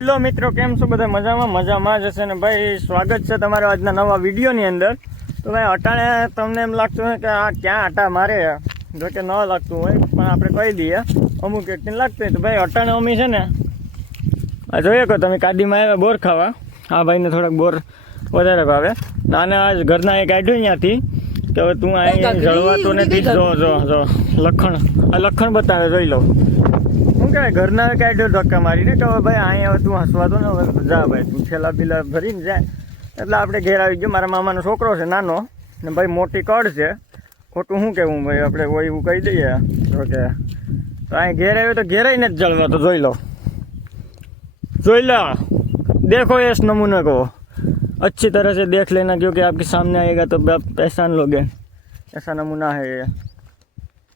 Hello મિત્રો, કેમ છો બધા? મજામાં જ હશે ને ભાઈ. સ્વાગત છે તમારો આજના નવા વિડીયોની અંદર. તો ભાઈ અટાણે તમને એમ લાગતું હોય કે આ ક્યાં આટા મારે, જો કે ન લાગતું હોય પણ આપણે કહી દઈએ અમુક વ્યક્તિને લાગતું હોય. તો ભાઈ અટાણે અમી છે ને આ જોઈએ કહો તમે કાડીમાં આવ્યા બોર ખાવા. આ ભાઈને થોડાક બોર વધારે ભાવે. આને આજ ઘરના એક કાઢ્યું અહીંયાથી કે હવે તું અહીં જળવાતો નથી. જો લખણ બતાવે, જોઈ લો. શું કહેવાય, ઘરના કાઢ્યો ધક્કા મારીને કે હવે ભાઈ અહીંયા હવે તું હસવા દો ને, હવે જા ભાઈ તું છેલ્લા બીલા ભરીને જાય. એટલે આપણે ઘેર આવી ગયો. મારા મામાનો છોકરો છે નાનો ને ભાઈ મોટી કડ છે. ખોટું શું કહેવું ભાઈ, આપણે હોય એવું કહી દઈએ. ઓકે, તો અહીં ઘેર આવ્યો તો ઘેરાઈને જ જળવા. તો જોઈ લો देखो इस नमूने को अच्छी तरह से देख लेना, क्योंकि आपके सामने आएगा तो आप पहचान लोगे. ऐसा नमूना है ये.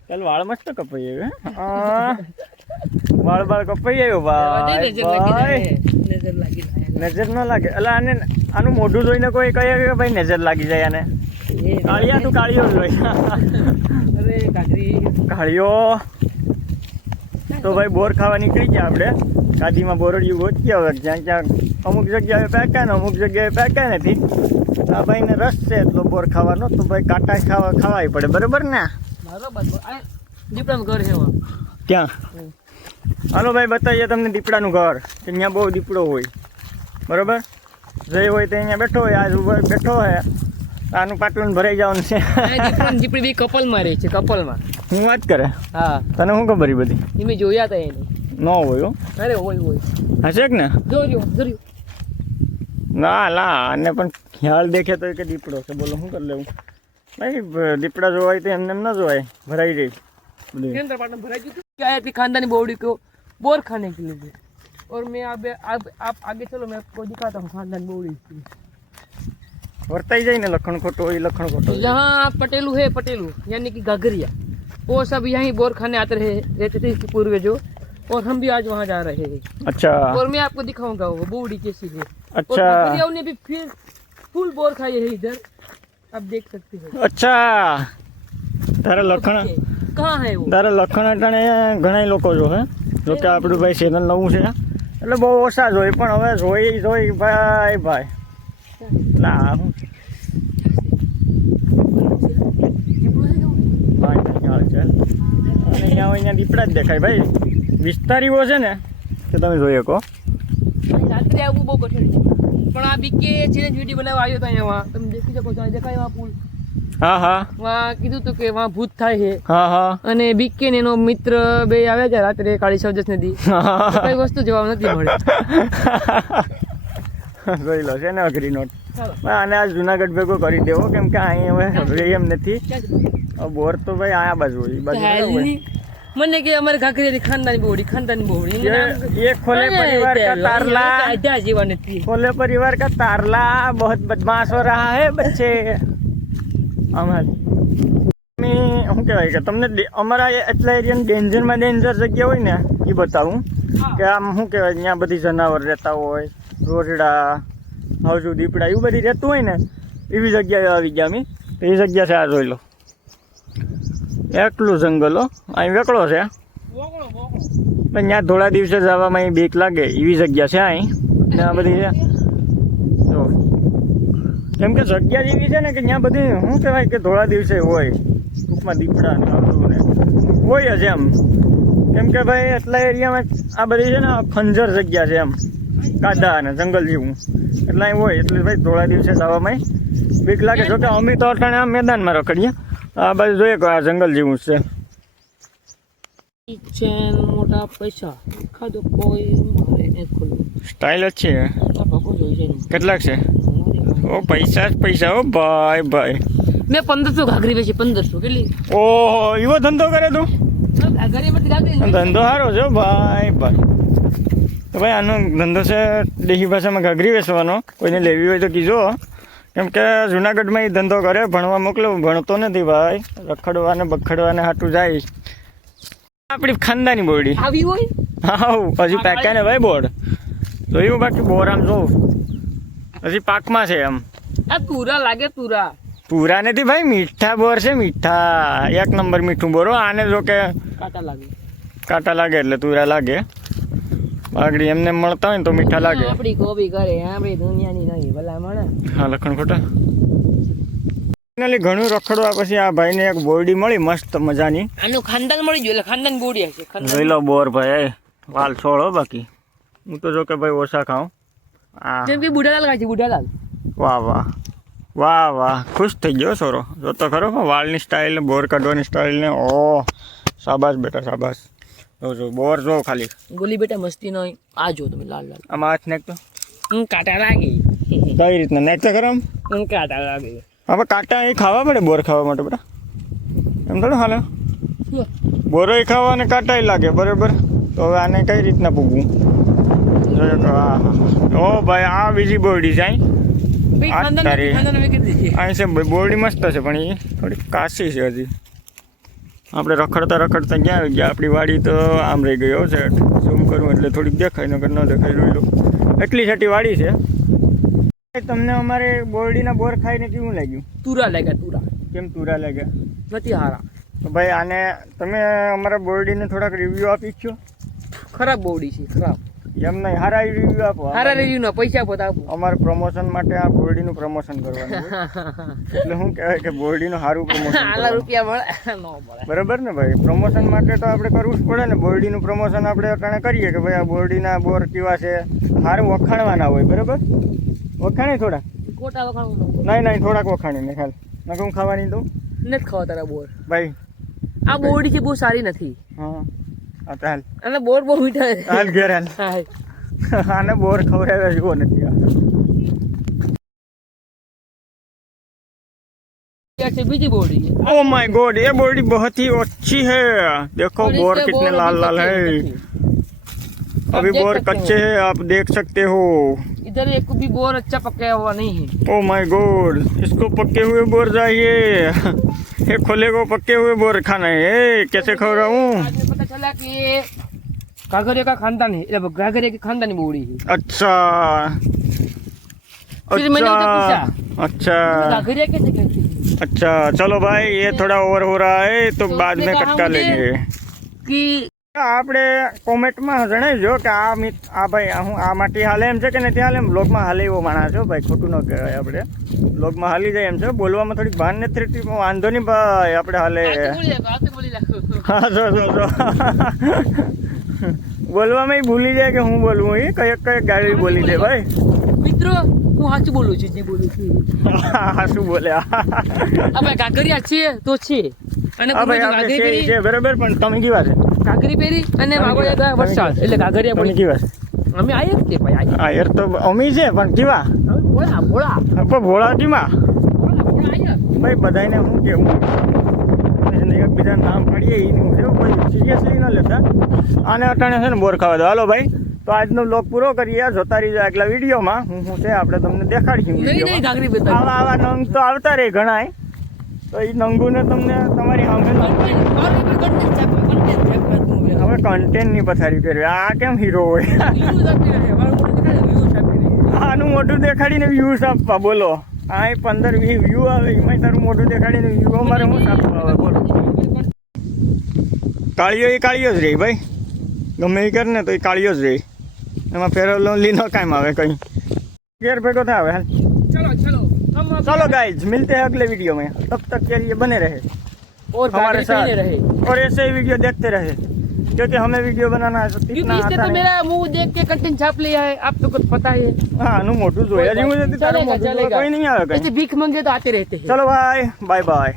चल वाल मस्त कपाई वाल कपाई આવ્યો ભાઈ. નજર ન લાગે. એટલે આને આનું મોઢું જોઈને કોઈ કહે કે ભાઈ નજર લાગી જાય આને. કાળિયા તું કાળિયો જોઈ. અરે કાળિયો. તો ભાઈ બોર ખાવા નીકળી ગયા આપણે. કાદીમાં બોરડિયું ગોત્યા હવે જ્યાં ક્યાં અમુક જગ્યાએ પેકાય ને અમુક જગ્યાએ પેકાય નથી. આ ભાઈને રસ છે એટલો બોર ખાવાનો, તો ભાઈ કાંટા ખાવાય પડે. બરાબર ને? ક્યાં? હાલો ભાઈ બતાવીએ તમને દીપડાનું ઘર, કે અહીંયા બહુ દીપડો હોય. બરાબર, જઈ હોય તો અહીંયા બેઠો હોય. આજ ઉપર બેઠો હોય. આનું પાટલું ભરાઈ જવાનું છે. દીપડી બી કપલમાં રહે છે. કપલમાં હું વાત કરે. હા, તને શું ખબર બધી? મેં જોયા હતા એને. ન હોય. અરે હોય હશે કે ને? જોર્યો ના આને પણ ખ્યાલ દેખે તો કે દીપડો છે. બોલો શું કરી લેવું ભાઈ? દીપડા જોવાય તો એમને એમ ન જોવાય, ભરાઈ જાય બધું. क्या है खानदानी बोर्डी को बोर खाने के लिए, और मैं अब आप आगे चलो, मैं आपको दिखाता हूँ खानदानी बोर्डी. વર્તાઈ જાય ને લખણ ખોટો હોય, લખણ ખોટો. यहाँ पटेलू है, पटेलू यानी कि घाघरिया, वो सब यहीं बोर खाने आते रहते थे इसके पूर्वजों, और हम भी आज वहाँ जा रहे हैं. अच्छा, और मैं आपको दिखाऊंगा वो बोर्डी कैसी है. अच्छा, घाघरियाओं ने भी फिर फुल बोर खाई है इधर, आप देख सकते हो. અચ્છા. તારા લખણ कहाँ है वो? તારા લખણ અટાણે ઘણા લોકો જો હે. જો કે આપણું ભાઈ ચેનલ નવું છે એટલે બહુ ઓછા જોઈ, પણ હવે જોઈ ભાઈ ના હું અહીંયા દીપડા જ દેખાય ભાઈ. વિસ્તારીઓ છે ને કે તમે જોઈ શકો. રાત્રે આવવું બહુ કઠિન છે, પણ આ બીકે છે વિડીયો બનાવવા આવ્યો હતો અહીંયા. તમે દેખી શકો છો, દેખાય વहाँ પુલ. હા વहाँ કીધું હતું કે વहाँ ભૂત થાય છે. હા અને બીકે ને એનો મિત્ર બે આવ્યા છે રાત્રે કાળી સવજસ નદી. કઈ વસ્તુ જોવા નથી મળે. જોઈ લો છે ને અઘરી નોટ. આને આ જુનાગઢ ભેગો કરી દેવો, કેમ કે અહીં હવે એમ નથી. બોર તો ભાઈ આ બાજુ હોય, એ બાજુ મને કે અમારે ઘાઘરિયાની ખાનદાની બોવડી ये खोले परिवार का तारला, जीवन નથી. खोले परिवार का तारला बहुत बदमाश हो रहा है बच्चे. શું કહેવાય કે તમને અમારા એટલા એરિયાની ડેન્જર જગ્યા હોય ને એ બતાવું. કે આમ શું કહેવાય, ત્યાં બધી જનાવર રહેતા હોય, રોજડા, હજુ દીપડા એવું બધી રહેતું હોય ને, એવી જગ્યાએ આવી ગયા અમે. તો એ જગ્યા છે, આ જોઈ લો. એકલું જંગલો અહીં વેકળો છે, પણ ત્યાં થોડા દિવસે જવામાં અહીં બીક લાગે એવી જગ્યા છે અહીં. ને આ બધી છે જો, કેમ કે જગ્યા જેવી છે ને કે ત્યાં બધી શું કહેવાય કે થોડા દિવસે હોય ટૂંકમાં દીપડા ને આવડું ને હોય જ એમ. કેમ કે ભાઈ એટલા એરિયામાં આ બધી છે ને ખંજર જગ્યા છે એમ, કાદા અને જંગલ જેવું. એટલે અહીં હોય એટલે ભાઈ થોડા દિવસે જવામાં બીક લાગે. જો કે અમે તો અટાણે આમ મેદાનમાં રખડીએ. આ બાજુ જોઈએ કે આ જંગલ જેવું છે. મોટા પૈસા ખાધો કોઈ સ્ટાઇલ જ છે. કેટલાક છે? ઓ પૈસા જ પૈસા. ઓ ભાઈ મેં 1500 ઘાઘરી વેચી. 1500 કેટલી? ઓહો, એવો ધંધો કરે તું? ધંધો સારો છે ભાઈ. તો ભાઈ આનો ધંધો છે દેશી ભાષામાં ઘાઘરી વેચવાનો. કોઈને લેવી હોય તો કીજો, કેમ કે જુનાગઢમાં એ ધંધો કરે. ભણવા મોકલો, ભણતો નથી ભાઈ, રખડવાને બખડવાને હાટું જાય. આપણી ખાનદાની બોરડી આવી હોય. હા, હજી પાક્યા ને ભાઈ બોર્ડ જોયું. બાકી બોર આમ જોઉં હજી પાકમાં છે એમ. આ તુરા લાગે. પૂરા નથી ભાઈ, મીઠા બોર છે. મીઠા, 1 નંબર મીઠું બોરો. આને જો કે કાંટા લાગે એટલે તુરા લાગે. બાગડી એમને મળતા હોય ને તો મીઠા લાગે. આપણી કોબી કરે આપણી દુનિયાની નહીં ભલામણ. હા લખણ ખોટા. ફાઇનલી ઘણું રખડવા પછી આ ભાઈને એક બોરડી મળી મસ્ત મજાની. આનું ખાનદાન મળી ગયું એટલે ખાનદાન બોડી હશે. જોઈ લો બોર ભાઈ, વાલ છોડો બાકી. હું તો જો કે ભાઈ ઓછા ખાઉં. આ જેમ કે બુઢાલાલ ખાય છે બુઢાલાલ. વાહ વાહ વાહ વાહ, ખુશ થઈ ગયો સોરો. જો તો ખરો વાળની સ્ટાઇલ ને બોર કાઢવાની સ્ટાઇલ ને. ઓ શાબાશ બેટા શાબાશ. જો બોર જો ખાલી. ગોલી બેટા મસ્તી નો આ જો તમે લાલ લાલ. આમાં હાથ નાખતો કાંટા લાગે. કઈ રીતના નાખતા ખરા? કાંટા લાગે. હવે કાંટા એ ખાવા પડે બોર ખાવા માટે બેટા, એમ થોડું હાલે. બોરોય ખાવા અને કાંટાય લાગે બરાબર. તો હવે આને કઈ રીતના પૂગવું? ઓ ભાઈ આ બીજી બોરડી છે અહીં છે. બોરડી મસ્ત છે પણ એ થોડી કાશી છે હજી. આપણે રખડતા રખડતા ક્યાં આવી ગયા? આપણી વાડી તો આમ રહી ગઈ છે. ઝૂમ કરું એટલે થોડીક દેખાય, નકર ન દેખાય. જોઈ લો એટલી છેટી વાડી છે. તમને અમારે બોરડીના બોર ખાઈને કેવું લાગ્યું? તુરા લાગ્યા તુરા. કેમ તુરા લાગ્યા? નથી હારા. તો ભાઈ આને તમે અમારા બોરડીને થોડાક રિવ્યૂ આપી છો. ખરાબ બોડી છે ખરાબ. એમ નહીં, હારા રિવ્યૂ આપો. હારા રિવ્યુ ના પૈસા પોતા આપો. અમારે પ્રમોશન માટે આ બોરડીનું પ્રમોશન કરવાનું છે. એટલે શું કહેવાય કે બોરડીનું સારું પ્રમોશન આલા રૂપિયા મળે ન મળે. બરાબર ને ભાઈ? પ્રમોશન માટે તો આપણે કરવું જ પડે ને. બોરડીનું પ્રમોશન આપણે અટાણે કરીએ કે ભાઈ આ બોરડીના બોર કેવા છે, સારું વખાણવાના હોય. બરાબર? વખાણે થોડાક? કોટા વખાણું નહીં થોડાક વખાણી ને ખ્યાલ નકર હું ખાવાની તો નથી ખાવા તારા બોર. ભાઈ આ બોડી છે બહુ સારી નથી. હા આ તો હાલ અને બોર બહુ મીઠા છે. હાલ ઘેર હાલ. હા આને બોર ખવડાવ્યા જેવો નથી આ. ऐसे बीजी बोर्डी है। ओ माय गॉड, ये बोर्डी बहुत ही अच्छी है। देखो और बोर इसके कितने बोर लाल लाल है। अभी देख बोर सकते कच्चे हो। हैं, आप देख सकते हो। इधर एक भी बोर अच्छा पकाया हुआ नहीं है। ओ माय गॉड, इसको पक्के हुए बोर चाहिए। ये खोले को पक्के हुए बोर खाना है। कैसे खा रहा हूँ? आज में पता चला कि ये घाघरिया का खानदान है, घाघरिया की खानदानी बोड़ी है। अच्छा फिर मैंने उसे पूछा अच्छा घाघरिया कैसे कहते हैं अच्छा। चलो भाई, ये थोड़ा ओवर हो रहा है तो बाद उसने में कहा कटका मुझे लेंगे। कि આપણે કોમેન્ટમાં જણાવજો કે આ ભાઈ હું આ માટી હાલે એમ છે કે નથી હાલે એમ. બ્લોગમાં હાલે એવો માણસ છો ભાઈ, ખોટું ન કહેવાય. આપણે બ્લોગમાં હાલી જાય એમ છે, બોલવામાં થોડીક ભાન નથી રહેતી. વાંધો નહીં ભાઈ, આપણે હાલે. હા જો બોલવામાં ભૂલી જાય કે હું બોલવું. એ કયક ગાડી બોલી દે ભાઈ. મિત્રો હું સાચું બોલું છું, જે બોલું છું હા શું બોલ્યા? આપણે ઘાઘરિયા છીએ તો છે અને હા ભાઈ આપણે છે બરાબર, પણ તમે કેવા છે? ઘાઘરી પહેરી અને વાગોળિયા ગયા વરસાદ એટલે ઘાઘરિયા તમે પડી. કેવા છે? અમે આવીએ જ કે ભાઈ આવીએ. હા યાર તો અમી છે પણ કેવા? અમે ભોળા ભોળા પણ ભોળા કેમાં ભોળા ભોળા આવીએ. ભાઈ બધાને હું કેવું એકબીજા નામ પાડીએ એનું એવું કોઈ સિરિયસલી ન લેતા. આને અટાણે છે ને બોર ખાવા દો. હાલો ભાઈ, તો આજનો બ્લોગ પૂરો કરીએ. જોતા રહીજો આગલા વિડીયોમાં. હું છે આપણે તમને દેખાડીશું નહીં વિડીયોમાં. ઘાઘરી બતાવી. આવા નંગ તો આવતા રહે ઘણાય, તો એ નંગુને તમને તમારી સામે હવે કન્ટેન્ટની પથારી ફેરવે. આ કેમ હીરો હોય? આનું મોઢું દેખાડીને વ્યૂઝ આપવા બોલો. આ 15-20 વ્યૂ આવે, એમાં તારું મોઢું દેખાડીને વ્યૂ અમારે શું આપવા આવે બોલો? કાળીઓ એ કાળીઓ જ રહી ભાઈ, ગમે એ કરે ને તો એ કાળીઓ જ રહી. એમાં ફેરવલો લીનો કામ આવે કંઈ ઘેર ભેગો થાય હવે. चलो चलो चलो गाइज, मिलते हैं अगले वीडियो में। तब तक के लिए बने रहे और हमारे साथ साथ रहे और ऐसे ही वीडियो देखते रहे, क्योंकि हमें वीडियो बनाना है क्योंकि इतना इसने आता तो है। मेरा मुंह देख के कंटेंट छाप लिया है, आप तो कुछ पता है। हाँ नु मोटू जोया जी मुझे तारा चलेगा मोटू चलेगा, कोई नहीं आवे ऐसे कहीं। भीख मांगे तो आते रहते हैं। चलो भाई, बाय बाय।